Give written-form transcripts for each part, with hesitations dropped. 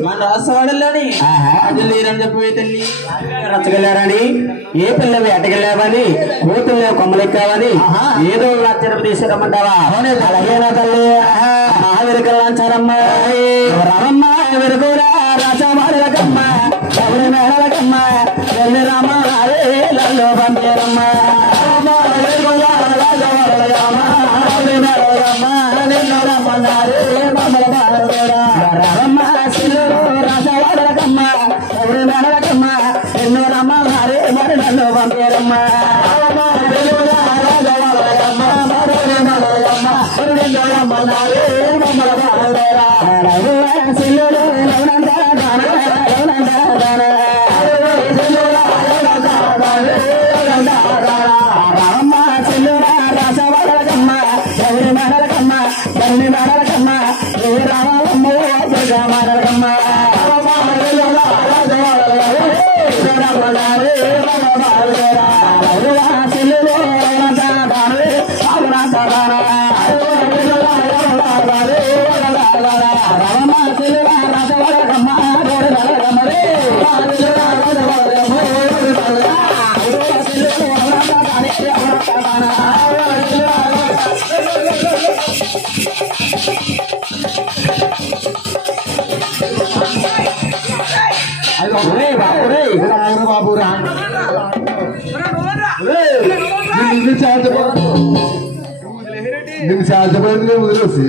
మన రాసవాడల్లోని లేరని చెప్పిపోయి తల్లి రచ్చగెళ్ళారని ఏ పిల్లవి అటగెళ్ళావని కూతుళ్ళు కొమ్మలెక్కావని ఏదో తిరుపతి తీసుకురమ్మంటావా అలాగేనా తల్లి వెరుకల్లాంచారమ్మ రామమ్మ వెరుగురా రాజమాడలకమ్మ ఎవరి మేడలకమ్మ వెళ్ళి రామ లలో పంపేరమ్మ రామమ్మ సిల్లు రాజవాడలకమ్మ ఎవరి మేడలకమ్మ ఎన్నో రమ్మ హరే మరి నన్ను పంపేరమ్మ రామమ్మ చెల్లురా రాసవాడలకమ్మ ఎవరి మేడలకమ్మ ఎవరి మేడలకమ్మ ఏ రామమ్మ మాడలకమ్మ బాబు నీకు శాంతమైంది వదిలేసి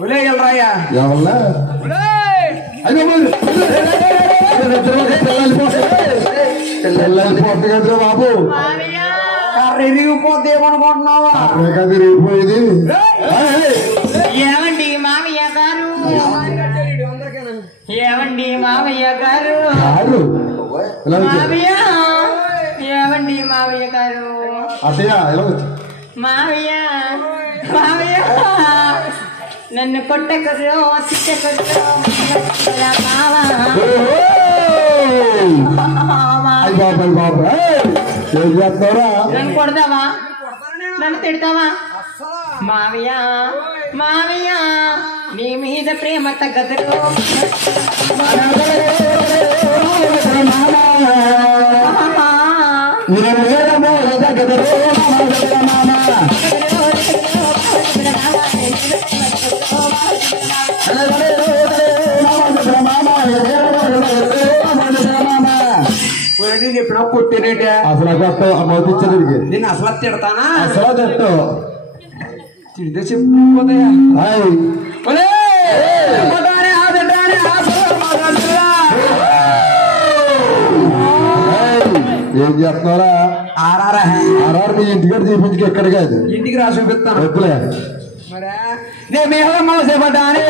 ఉలేగలరాయ్యా ఎవల్లా పిల్లలు పోతుంది కదరా బాబు ఇరిగిపోతే ఏమనుకుంటున్నావా కదా ఇరిగిపోయేది ఏమండి మామయ్య గారు ఏమండి మామయ్య గారు మామయ్య ఏమండి మామయ్య గారు అత్తయ్య ఎలా మామయ్య మామయ్య నన్ను కొట్టకరు తిట్టకరు బాబు ఏం చేస్తారా నన్ను కొడతావా నన్ను తిడతావా మావయ్య మావయ్య నీ మీద ప్రేమ తగ్గదు ఎప్పుడో కొట్టినట్టే అసలు అమ్మవుతుంది నేను అసలు తిడతానా అసలు తిట్టు తిడితే చెప్పిపోతాయా ఏం చేస్తున్నారా ఆర్ఆర్ మీ ఇంటికాడ చూపించుకు ఎక్కడ కాదు ఇంటికి రా చూపిస్తాను వద్దులే మరే నేను సేపడ్డానే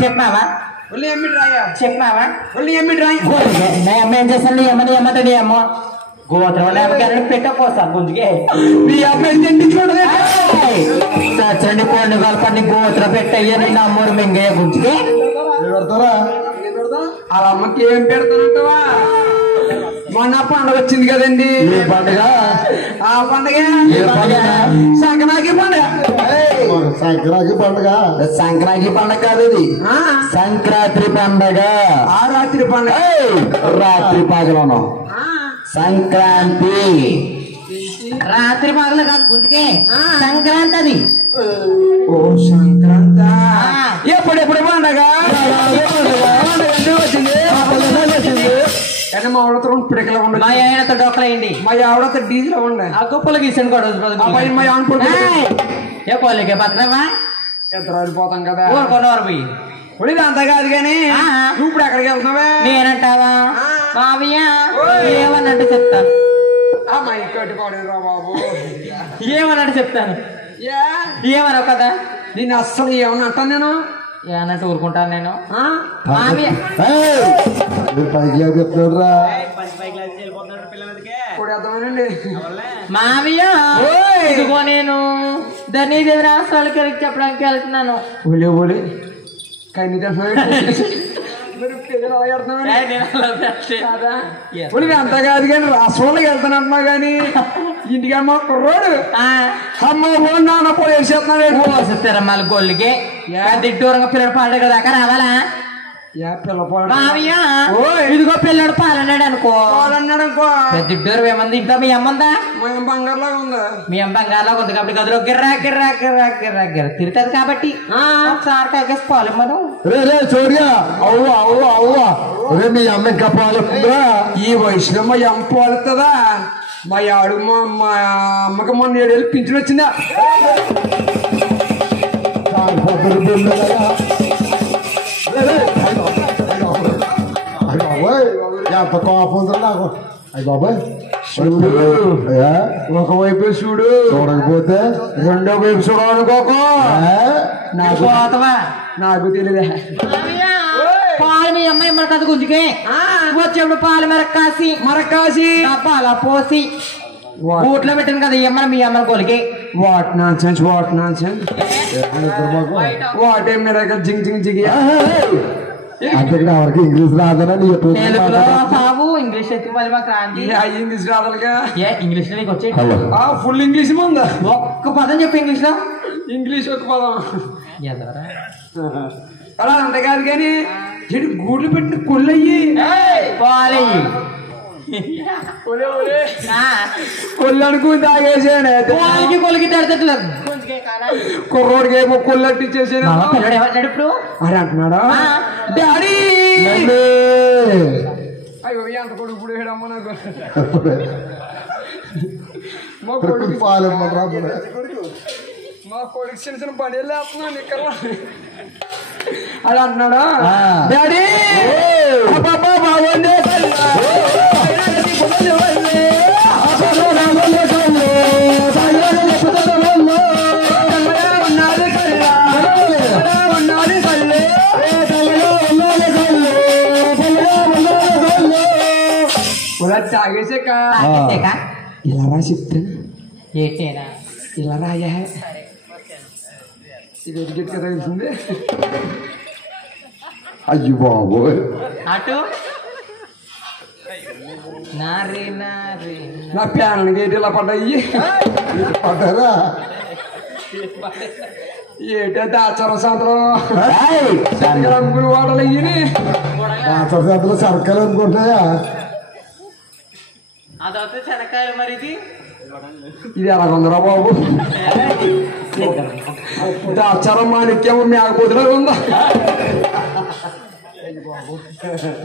చెప్పావా చెప్పావా ఏం చేస్తాను ఏమని ఏమంటే అమ్మో గోత్రం పెట్టపోసా గుంజుకే మీ అమ్మాయి చచ్చండి పండు కలపండి గోత్రం పెట్టయ్యని నమ్మూరు మింగయ్య గుంజుకే పెడతారా వాళ్ళ అమ్మకి ఏం పెడతానంటవా మొన్న పండుగ వచ్చింది కదండి ఏ పండుగ ఆ పండుగ ఏ పండుగ సంక్రాంతి పండుగ సంక్రాంతి పండుగ సంక్రాంతి పండగ కాదు ఇది సంక్రాంతి పండగ ఆ రాత్రి పండుగ రాత్రి పగలను సంక్రాంతి రాత్రి పగలు కాదు గుంజుకే సంక్రాంతి అది ఓ సంక్రాంతి ఎప్పుడెప్పుడు పండగ వచ్చింది కానీ మా ఆవిడతో పిడకలా ఉండదు మా ఆయనతో డొక్కలేయండి మా ఆవిడతో డీజిల్ ఉండే ఆ గొప్పలు గీసాను కూడా మా ఆవిడ ఏ కోళ్ళకే పక్కనవా ఎద్దరు వెళ్ళిపోతాం కదా ఊరుకున్నవారు పోయి ఇప్పుడు అంతా కాదు కానీ నువ్వు ఇప్పుడు ఎక్కడికి వెళ్తున్నావే నేనంటావా మావయ్య ఏమన్నట్టు చెప్తాను మా ఇంకోటి పడేరా బాబు ఏమన్నట్టు చెప్తాను ఏమన్నావు కదా నేను అస్సలు ఏమన్నా అంటాను నేను ఏమన్నట్టు ఊరుకుంటాను నేను మావయ్య పైకి చెప్తాడురా కొడేద్దామేనండి. మావయ్య ఇదిగో నేను ధనీదేవి రాష్ట్రాలకి వెళ్ళి చెప్పడానికి వెళ్తున్నాను. ఒలే ఒలే కన్నీ అంత కాదు కానీ రాష్ట్రంలోకి వెళ్తానంటున్నావు కానీ ఇంటికమ్మ కుర్రోడు అమ్మ నాన్న పోయి వేసేస్తున్నాడు తిరుమల గొల్లికి దిట్టూరంగా పిల్లడు పాడు కదా అక్కడ రావాలా ఇదిగో పిల్లడు పాలన్నాడు అనుకో దిట్టూరు ఏమంది ఇంట్లో మీ అమ్మందా బంగారులాగా ఉందా మీ అమ్మ బంగారులాగా ఉంది కాబట్టి గదిలో గిర్రా గిర్రా గిర్రా గిర్రా గిర్ర తిరుగుతుంది కాబట్టి ఒకసారి తాగేసి పాలు మనం చూడగా అవ్వ అవ్వ అవ్వ రే మీ అమ్మ ఇంకా పాలుతుందా ఈ వయసులో మా అమ్మ పాలుతుందా మా ఆడు మా అమ్మకి మొన్న 7 ఏళ్ళు పింఛన్ వచ్చిందా ఎంత కోపం ఉందా నాకు అయ్యి బాబాయ్ ఒకవైపు చూడు చూడకపోతే రెండో వైపు చూడాలనుకోక నాకు తెలియదే పాలు మీ అమ్మాయి మన కథ గుంజుకే వచ్చేప్పుడు పాలు మరకాసి డబ్బాలా పోసి ఊట్లో పెట్టాను కదా ఇమ్మని మీ అమ్మని కొలికి వాట్ నాన్ సెన్స్ వాట్ ఏం జింగ్ జింగ్ జిగి అంటే ఎవరికి ఇంగ్లీష్ రాదనా తెలుగులో సాగు ఇంగ్లీష్ ఎత్తి మళ్ళీ మాకు రాండి ఇంగ్లీష్ రాదలుగా ఇంగ్లీష్ లో నీకు వచ్చే ఫుల్ ఇంగ్లీష్ ఉందా ఒక్క పదం చెప్పు ఇంగ్లీష్ లో ఇంగ్లీష్ ఒక పదం అలా అంతకాదు కానీ చెడు గూడ్లు పెట్టి కొల్లయ్యి పాలయ్యి కొల్లు అనుకుని తాగేసాను కొలికి తడతట్లేదు కుర్రోడికి ఏమో కొల్లు అట్టించేసాను పిల్లడు ఏమన్నాడు ఇప్పుడు అరే అంటున్నాడా డాడీ అయ్యో ఎంత కొడుకు ఇప్పుడు వేడమ్మ నాకు మా కొడుకు మా కొడుకు చిన్న చిన్న పని వెళ్ళేస్తున్నాను ఇక్కడ అలా అంటున్నాడా డాడీ బాగుండే తాగేసాక ఇలా రా చెప్తాను ఏంటేనా ఇలా రాయా ఇది ఎడికెట్ కదా తెలిసింది అయ్యి బాబు అటు నారే నారే నా ప్యాన్ గేట్ ఇలా పడ్డాయి పడ్డారా ఏటైతే ఆచారం సాయంత్రం రంగులు వాడలు అయ్యి చేతులు సరకాలు అనుకుంటాయా అదొస్తే శనక్కాయలు మరి ఇది ఎలాగుందరా బాబు ఆచారం మాణిక్యం మేకపోతులా ఉందా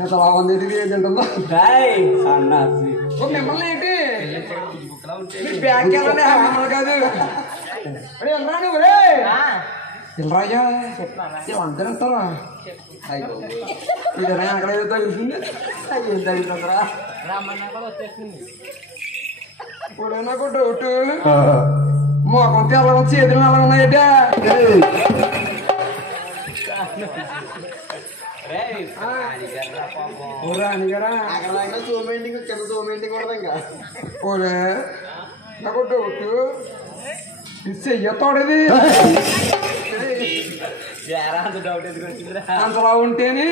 ఎంత బాగుంది ఇది ఏంటంటుందా మిమ్మల్ని ఏంటి బ్యాగ్ వెళ్ళండి మిమ్మల్ని కాదు వెళ్ళరా నువ్వు వెళ్ళరాయ్యా అందరూ వస్తారా ఇదేనా అక్కడ ఏదో తగులుతుంది ఏం తగులుతుందిరా ఇప్పుడు నాకు డౌట్ మోకం తెల్ల చేతులు ఎలా ఉన్నాయట ఓరే నాకు డౌట్ చెయ్యతోడది అంతలా ఉంటేనే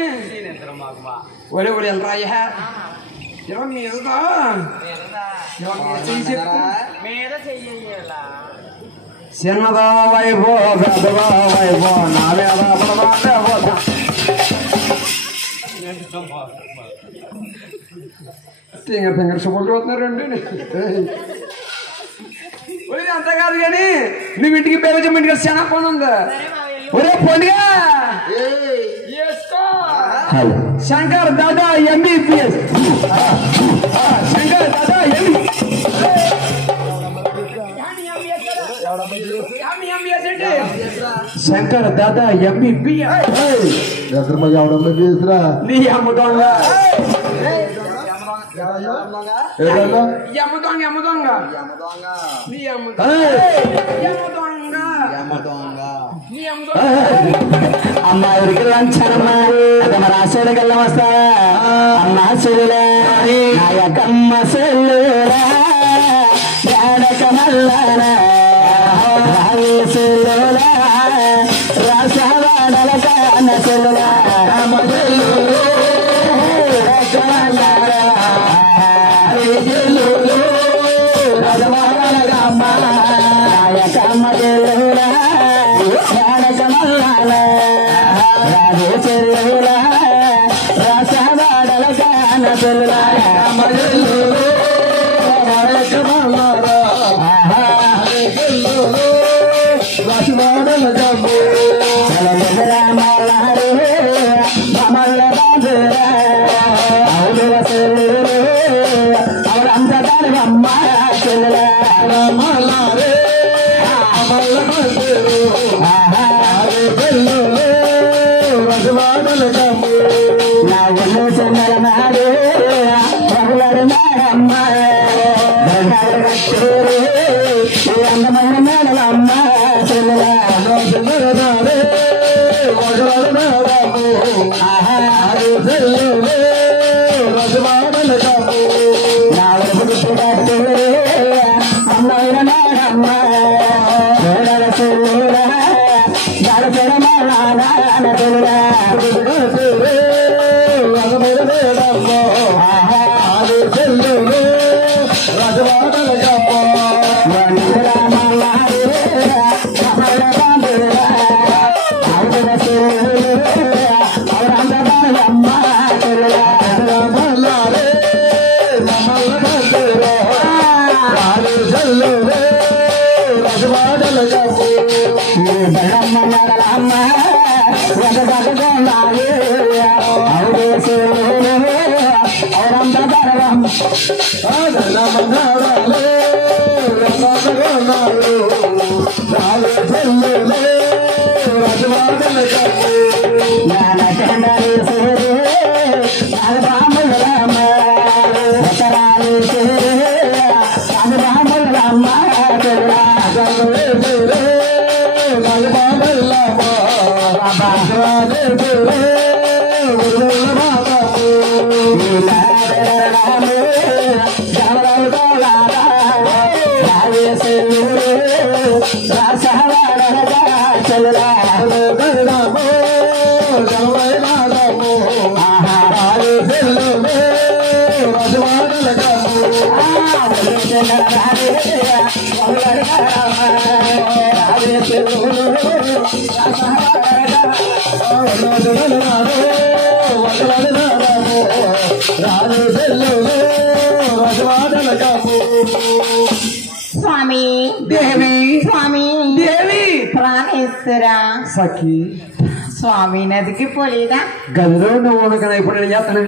ఒరే ఒరే వెళ్ళరాయ్యా ఇలా మీదదా చిన్నదా వైభో పెద్దదా వైభో నా మీద ఫింగర్ ఫింగర్ శుభ్రం చూస్తున్నారు అండి అంతా కాదు కానీ నువ్వు ఇంటికి పేరు ఇంటికి చాలా పని ఉందా ఒరే పండుగ శంకర్ దాదా ఎంబీబీఎస్ శంకర్ దాదా శంకర్ దాదా ఎంబీబీఎస్ ఎవడమ్మ చేసిరా నీ అమ్మ దొంగ అమ్మాయికి లంచనమ్మా అతమ రాసేడకల్లా వస్తా అమ్మ చెల్లులా నా యొక్కమ్మ చెల్లురా జాడక మల్లానా రావే చెల్లులా రాసవాడల కాన చెల్లులా నాయకమ్మ చెల్లులా జాడక మల్లానా రావే చెల్లులా రాసవాడల కాన చెల్లులా అమ్మ చెల్లెలా నా ఒళ్ళు చెన్నెల నాడు పగులడు నాడమ్మ అందమైన మేడలమ్మ చెల్లెలా నా అందమైన నాడమ్మ మేడల చెల్లెలా గడపడ నాన్న చెల్లెలా బెల్లమ్మ స్వామి దేవి స్వామి దేవి ప్రాణేశ్వర సఖి స్వామి నదికి పోలేదా గదిలో నువ్వు ఇప్పుడు నేను చేస్తాను